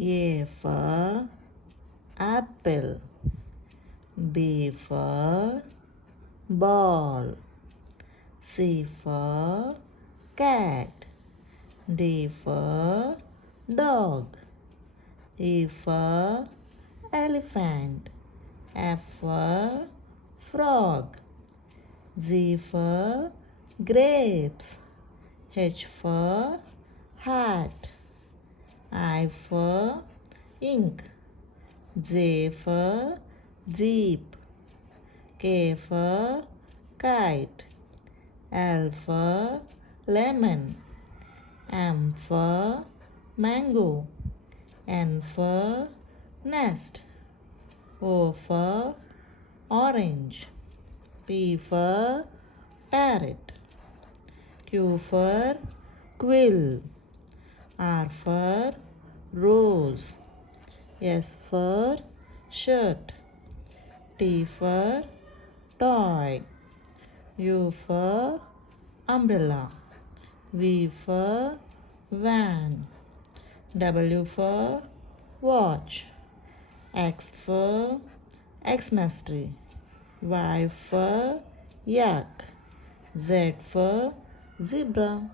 A for apple. B for ball. C for cat. D for dog. E for elephant. F for frog. G for grapes. H for hat. I for ink. J for jeep. K for kite. L for lemon. M for mango. N for nest. O for orange. P for parrot. Q for quill. R for rose. S for shirt. T for toy. U for umbrella. V for van. W for watch. X for Xmas tree. Y for yak. Z for zebra.